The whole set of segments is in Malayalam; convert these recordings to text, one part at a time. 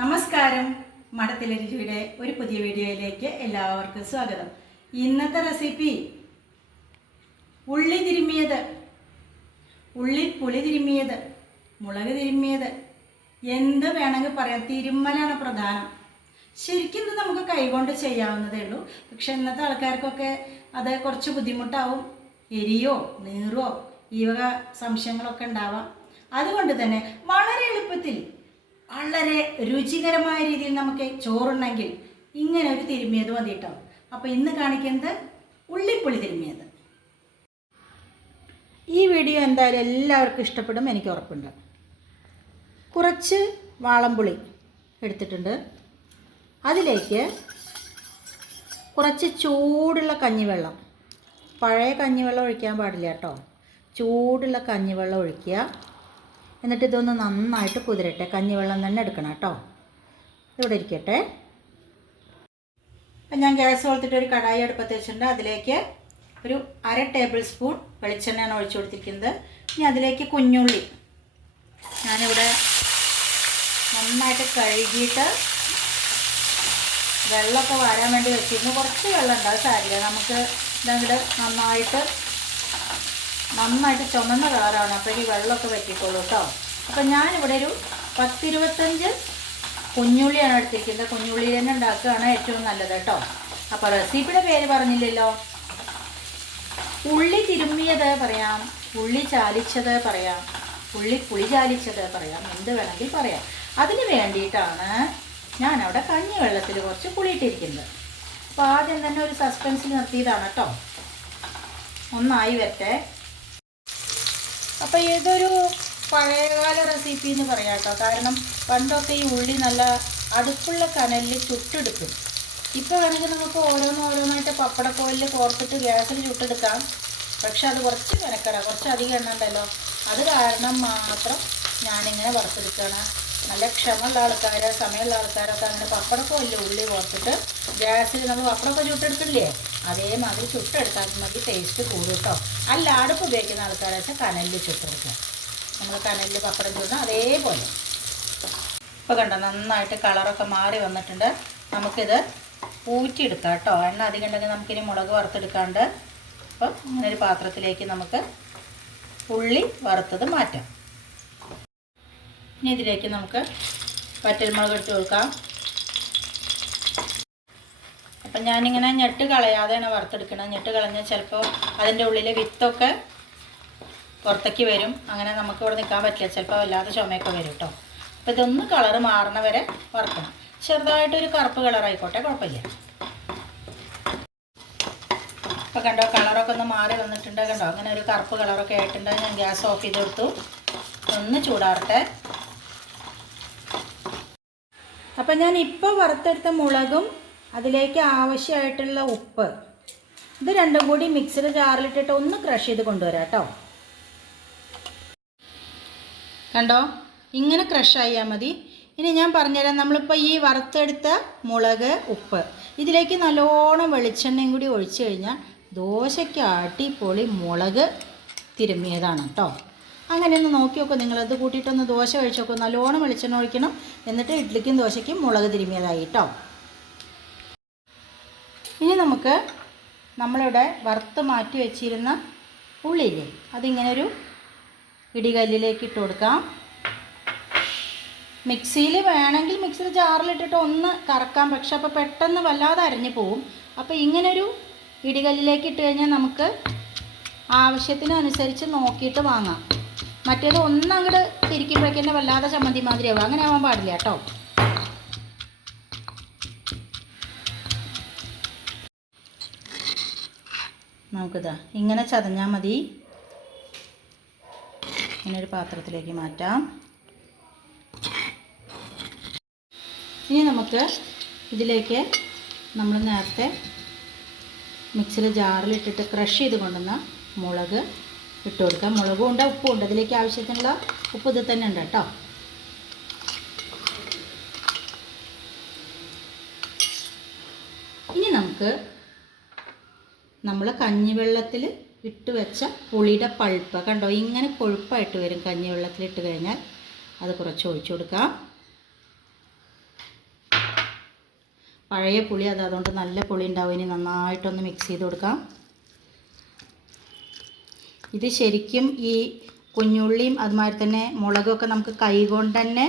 നമസ്കാരം. മഠത്തിലെ രുചിയുടെ ഒരു പുതിയ വീഡിയോയിലേക്ക് എല്ലാവർക്കും സ്വാഗതം. ഇന്നത്തെ റെസിപ്പി ഉള്ളി തിരുമ്മിയത് ഉള്ളി പുളി തിരുമ്മിയത് മുളക് തിരുമ്മിയത് എന്ത് വേണമെങ്കിൽ പറയാം. തിരുമ്മലാണ് പ്രധാനം. ശരിക്കും ഇത് നമുക്ക് കൈകൊണ്ട് ചെയ്യാവുന്നതേ ഉള്ളൂ. പക്ഷെ ഇന്നത്തെ ആൾക്കാർക്കൊക്കെ അത് കുറച്ച് ബുദ്ധിമുട്ടാവും. എരിയോ നീറോ ഈ വക സംശയങ്ങളൊക്കെ ഉണ്ടാവാം. അതുകൊണ്ട് തന്നെ വളരെ എളുപ്പത്തിൽ വളരെ രുചികരമായ രീതിയിൽ നമുക്ക് ചോറുണ്ടെങ്കിൽ ഇങ്ങനെ ഒരു തിരുമ്മിയത് മതി കേട്ടോ അപ്പോൾ ഇന്ന് കാണിക്കുന്നത് ഉള്ളിപ്പുളി തിരുമ്മിയത് ഈ വീഡിയോ എന്തായാലും എല്ലാവർക്കും ഇഷ്ടപ്പെടും എനിക്ക് ഉറപ്പുണ്ട്. കുറച്ച് വാളംപുളി എടുത്തിട്ടുണ്ട്. അതിലേക്ക് കുറച്ച് ചൂടുള്ള കഞ്ഞിവെള്ളം. പഴയ കഞ്ഞിവെള്ളം ഒഴിക്കാൻ പാടില്ല കേട്ടോ ചൂടുള്ള കഞ്ഞിവെള്ളം ഒഴിക്കുക. എന്നിട്ട് ഇതൊന്ന് നന്നായിട്ട് കുതിരട്ടെ. കഞ്ഞിവെള്ളം തന്നെ എടുക്കണം കേട്ടോ. ഇവിടെ ഇരിക്കട്ടെ. അപ്പം ഞാൻ ഗ്യാസ് കൊടുത്തിട്ട് ഒരു കടായി അടുപ്പത്ത് വെച്ചിട്ടുണ്ട്. അതിലേക്ക് ഒരു അര ടേബിൾ സ്പൂൺ വെളിച്ചെണ്ണയാണ് ഒഴിച്ചു കൊടുത്തിരിക്കുന്നത്. ഇനി അതിലേക്ക് കുഞ്ഞുള്ളി. ഞാനിവിടെ നന്നായിട്ട് കഴുകിയിട്ട് വെള്ളമൊക്കെ വാരാൻ വേണ്ടി വെച്ചിരുന്നു. കുറച്ച് വെള്ളം ഉണ്ടാവും സാരില്ല. നമുക്ക് ഇതങ്ങോട്ട് നന്നായിട്ട് നന്നായിട്ട് ചുമന്ന കളറാണ്. അപ്പോഴേക്ക് വെള്ളമൊക്കെ പറ്റിക്കോളൂ കേട്ടോ. അപ്പം ഞാനിവിടെ ഒരു പത്തിരുപത്തഞ്ച് കുഞ്ഞുള്ളിയാണ് എടുത്തിരിക്കുന്നത്. കുഞ്ഞുള്ളി തന്നെ ഉണ്ടാക്കുകയാണ് ഏറ്റവും നല്ലത് കേട്ടോ. അപ്പോൾ റെസിപ്പിയുടെ പേര് പറഞ്ഞില്ലല്ലോ. ഉള്ളി തിരുമ്മിയത് പറയാം. ഉള്ളി ചാലിച്ചത് പറയാം. ഉള്ളി പുളി ചാലിച്ചത് പറയാം. എന്ത് വേണമെങ്കിൽ പറയാം. അതിന് വേണ്ടിയിട്ടാണ് ഞാനവിടെ കഞ്ഞി വെള്ളത്തിൽ കുറച്ച് പുളിയിട്ടിരിക്കുന്നത്. അപ്പോൾ ആദ്യം തന്നെ ഒരു സസ്പെൻസിൽ നിർത്തിയതാണ് കേട്ടോ. ഒന്നായി വരട്ടെ. അപ്പോൾ ഇതൊരു പഴയകാല റെസിപ്പി എന്ന് പറയാം കേട്ടോ കാരണം പണ്ടൊക്കെ ഈ ഉള്ളി നല്ല അടുപ്പുള്ള കനലിൽ ചുട്ടെടുക്കും. ഇപ്പോൾ വേണമെങ്കിൽ നമുക്ക് ഓരോന്ന് ഓരോന്നായിട്ട് പപ്പടക്കോലിൽ കോർത്തിട്ട് ഗ്യാസിൽ ചുട്ടെടുക്കാം. പക്ഷെ അത് കുറച്ച് മെനക്കട കുറച്ച് അധികം എണ്ണ ഉണ്ടല്ലോ. അത് കാരണം മാത്രം ഞാനിങ്ങനെ വറുത്തെടുക്കുകയാണ്. നല്ല ക്ഷമമുള്ള ആൾക്കാർ സമയമുള്ള ആൾക്കാരൊക്കെ അങ്ങനെ പപ്പടക്കോലിൽ ഉള്ളി കോർത്തിട്ട് ഗ്യാസിൽ നമ്മൾ പപ്പടമൊക്കെ ചുട്ടെടുക്കില്ലേ? അതേമാതിരി ചുട്ടെടുത്താൽ മതി ടേസ്റ്റ് കൂടും കേട്ടോ അല്ല അടുപ്പ് ഉപയോഗിക്കുന്ന ആൾക്കാരെ വെച്ചാൽ കനലിൽ ചുട്ടെടുക്കാം നമ്മൾ കനലിൽ പപ്പടം ചുടുന്ന അതേപോലെ. ഇപ്പോൾ കണ്ടോ നന്നായിട്ട് കളറൊക്കെ മാറി വന്നിട്ടുണ്ട്. നമുക്കിത് ഊറ്റിയെടുക്കാം കേട്ടോ എണ്ണ അധികം ഉണ്ടെങ്കിൽ നമുക്കിനി മുളക് വറുത്തെടുക്കാണ്ട് അപ്പോൾ അങ്ങനെ ഒരു പാത്രത്തിലേക്ക് നമുക്ക് ഉള്ളി വറുത്തത് മാറ്റാം. ഇനി ഇതിലേക്ക് നമുക്ക് വറ്റൽമുളക് ഇട്ട് കൊടുക്കാം. അപ്പം ഞാനിങ്ങനെ ഞെട്ട് കളയാതെയാണ് വറുത്തെടുക്കുന്നത് ഞെട്ട് കളഞ്ഞാൽ ചിലപ്പോൾ അതിന്റെ ഉള്ളിലെ വിത്തൊക്കെ പുറത്തേക്ക് വരും. അങ്ങനെ നമുക്ക് ഇവിടെ നിൽക്കാൻ പറ്റില്ല. ചിലപ്പോൾ വല്ലാതെ ചുമയൊക്കെ വരും കേട്ടോ അപ്പോൾ ഇതൊന്ന് കളറ് മാറണ വരെ വറുക്കണം. ചെറുതായിട്ടൊരു കറുപ്പ് കളറായിക്കോട്ടെ കുഴപ്പമില്ല. ഇപ്പോൾ കണ്ടോ കളറൊക്കെ ഒന്ന് മാറി വന്നിട്ടുണ്ട് കണ്ടോ? അങ്ങനെ ഒരു കറുപ്പ് കളറൊക്കെ ആയിട്ടുണ്ട്. ഞാൻ ഗ്യാസ് ഓഫ് ചെയ്ത് കൊടുത്തു. ഒന്ന് ചൂടാറട്ടെ. അപ്പം ഞാൻ ഇപ്പോൾ വറുത്തെടുത്ത മുളകും അതിലേക്ക് ആവശ്യമായിട്ടുള്ള ഉപ്പ്. ഇത് രണ്ടും കൂടി മിക്സിയുടെ ജാറിലിട്ടിട്ട് ഒന്ന് ക്രഷ് ചെയ്ത് കൊണ്ടുവരാം കേട്ടോ. കണ്ടോ? ഇങ്ങനെ ക്രഷ് മതി. ഇനി ഞാൻ പറഞ്ഞുതരാം നമ്മളിപ്പോൾ ഈ വറുത്തെടുത്ത മുളക് ഉപ്പ്. ഇതിലേക്ക് നല്ലോണം വെളിച്ചെണ്ണയും കൂടി ഒഴിച്ചു കഴിഞ്ഞാൽ ദോശയ്ക്ക് അടിപൊളി മുളക് തിരുമ്മിയതാണ് കേട്ടോ. അങ്ങനെ ഒന്ന് നോക്കി നോക്കും നിങ്ങളത് കൂട്ടിയിട്ടൊന്ന് ദോശ കഴിച്ചു നോക്കും. നല്ലോണം വെളിച്ചെണ്ണ ഒഴിക്കണം. എന്നിട്ട് ഇഡ്ഡലിക്കും ദോശയ്ക്കും മുളക് തിരുമ്മിയതായി കേട്ടോ. ഇനി നമുക്ക് നമ്മളിവിടെ വറുത്ത് മാറ്റി വെച്ചിരുന്ന ഉള്ളിയില്ലേ അതിങ്ങനെ ഒരു ഇടികല്ലിലേക്ക് ഇട്ട് കൊടുക്കാം. മിക്സിയിൽ വേണമെങ്കിൽ മിക്സിയിൽ ജാറിലിട്ടിട്ട് ഒന്ന് കറക്കാം പക്ഷെ അപ്പോൾ പെട്ടെന്ന് വല്ലാതെ അരഞ്ഞു പോവും. അപ്പോൾ ഇങ്ങനൊരു ഇടികല്ലിലേക്ക് ഇട്ട് കഴിഞ്ഞാൽ നമുക്ക് ആവശ്യത്തിനനുസരിച്ച് നോക്കിയിട്ട് വാങ്ങാം. മറ്റേത് ഒന്നങ്ങോട്ട് തിരിക്കുമ്പോഴേക്ക് തന്നെ വല്ലാതെ ചമ്മന്തി മാതിരിയാവും അങ്ങനെ ആവാൻ പാടില്ല കേട്ടോ. നമുക്കിതാ ഇങ്ങനെ ചതഞ്ഞാൽ മതി. ഇങ്ങനെ ഒരു പാത്രത്തിലേക്ക് മാറ്റാം. ഇനി നമുക്ക് ഇതിലേക്ക് നമ്മൾ നേരത്തെ മിക്സിയിൽ ജാറിലിട്ടിട്ട് ക്രഷ് ചെയ്ത് കൊണ്ടുവന്ന മുളക് ഇട്ട് കൊടുക്കാം. മുളകും ഉണ്ട് ഉപ്പും ഉണ്ട്. അതിലേക്ക് ആവശ്യത്തിനുള്ള ഉപ്പ് ഇത് തന്നെ ഉണ്ട് കേട്ടോ. ഇനി നമുക്ക് നമ്മൾ കഞ്ഞിവെള്ളത്തിൽ ഇട്ട് വെച്ച പുളിയുടെ പഴുപ്പ് കണ്ടോ? ഇങ്ങനെ കൊഴുപ്പായിട്ട് വരും കഞ്ഞിവെള്ളത്തിൽ ഇട്ട് കഴിഞ്ഞാൽ. അത് കുറച്ച് ഒഴിച്ചു കൊടുക്കാം. പഴയ പുളി അത് അതുകൊണ്ട് നല്ല പുളി ഉണ്ടാവും. ഇനി നന്നായിട്ടൊന്ന് മിക്സ് ചെയ്ത് കൊടുക്കാം. ഇത് ശരിക്കും ഈ കുഞ്ഞുള്ളിയും അതുമാതിരി തന്നെ മുളകൊക്കെ നമുക്ക് കൈ കൊണ്ട് തന്നെ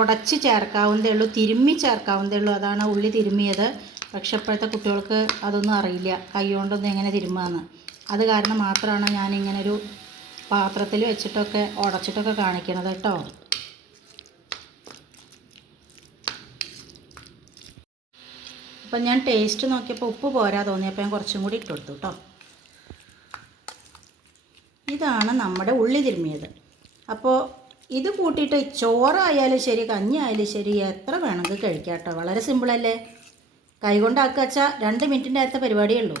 ഉടച്ച് ചേർക്കാവുന്നതേ ഉള്ളൂ തിരുമ്മി ചേർക്കാവുന്നതേ ഉള്ളൂ. അതാണ് ഉള്ളി തിരുമ്മിയത്. പക്ഷെ ഇപ്പോഴത്തെ കുട്ടികൾക്ക് അതൊന്നും അറിയില്ല. കൈ കൊണ്ടൊന്നും എങ്ങനെ തിരുമ്മാന്ന് അത് കാരണം മാത്രമാണ് ഞാനിങ്ങനൊരു പാത്രത്തിൽ വെച്ചിട്ടൊക്കെ ഉടച്ചിട്ടൊക്കെ കാണിക്കണത് കേട്ടോ. അപ്പം ഞാൻ ടേസ്റ്റ് നോക്കിയപ്പോൾ ഉപ്പ് പോരാ തോന്നിയപ്പോൾ ഞാൻ കുറച്ചും കൂടി ഇട്ടുകൊടുത്തു കേട്ടോ. ഇതാണ് നമ്മുടെ ഉള്ളി തിരുമ്മിയത് അപ്പോൾ ഇത് കൂട്ടിയിട്ട് ചോറായാലും ശരി കഞ്ഞി ആയാലും ശരി എത്ര വേണമെങ്കിൽ കഴിക്കാം കേട്ടോ. വളരെ സിമ്പിളല്ലേ? കൈകൊണ്ടാക്കുക വെച്ചാൽ രണ്ട് മിനിറ്റിന്റെ അകത്തെ പരിപാടിയേ ഉള്ളൂ.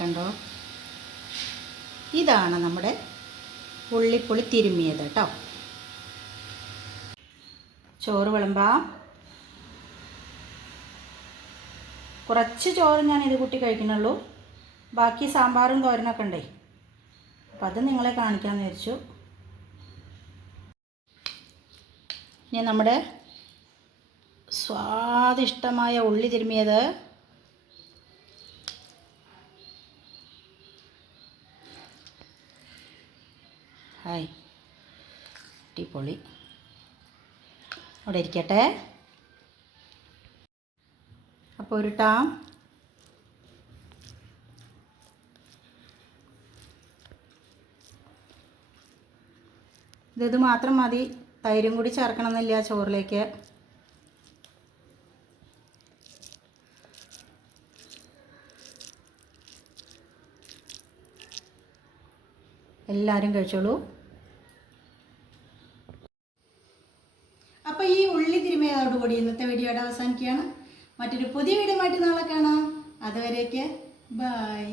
കണ്ടോ? ഇതാണ് നമ്മുടെ ഉള്ളിപ്പൊളി തിരുമ്മിയത് കേട്ടോ. ചോറ് വിളമ്പാം. കുറച്ച് ചോറ് ഞാൻ ഇത് കൂട്ടി കഴിക്കണുള്ളൂ ബാക്കി സാമ്പാറും തോരനൊക്കെ ഉണ്ടേ. അപ്പം അത് നിങ്ങളെ കാണിക്കാമെന്ന് വിചാരിച്ചു. ഇനി നമ്മുടെ സ്വാദിഷ്ടമായ ഉള്ളി തിരുമിയത് ഹായ് അടിപൊളി. അവിടെ ഇരിക്കട്ടെ. അപ്പോൾ ഒരു ടാം ഇത് മാത്രം മതി. തൈരും കൂടി ചേർക്കണമെന്നില്ല ചോറിലേക്ക്. എല്ലാവരും കഴിച്ചോളൂ. അപ്പോൾ ഈ ഉള്ളി തിരുമയോടുകൂടി ഇന്നത്തെ വീഡിയോയുടെ അവസാനിക്കുകയാണ്. മറ്റൊരു പുതിയ വീഡിയോ ആയിട്ട് നാളെ കാണാം. അതുവരേക്ക് ബൈ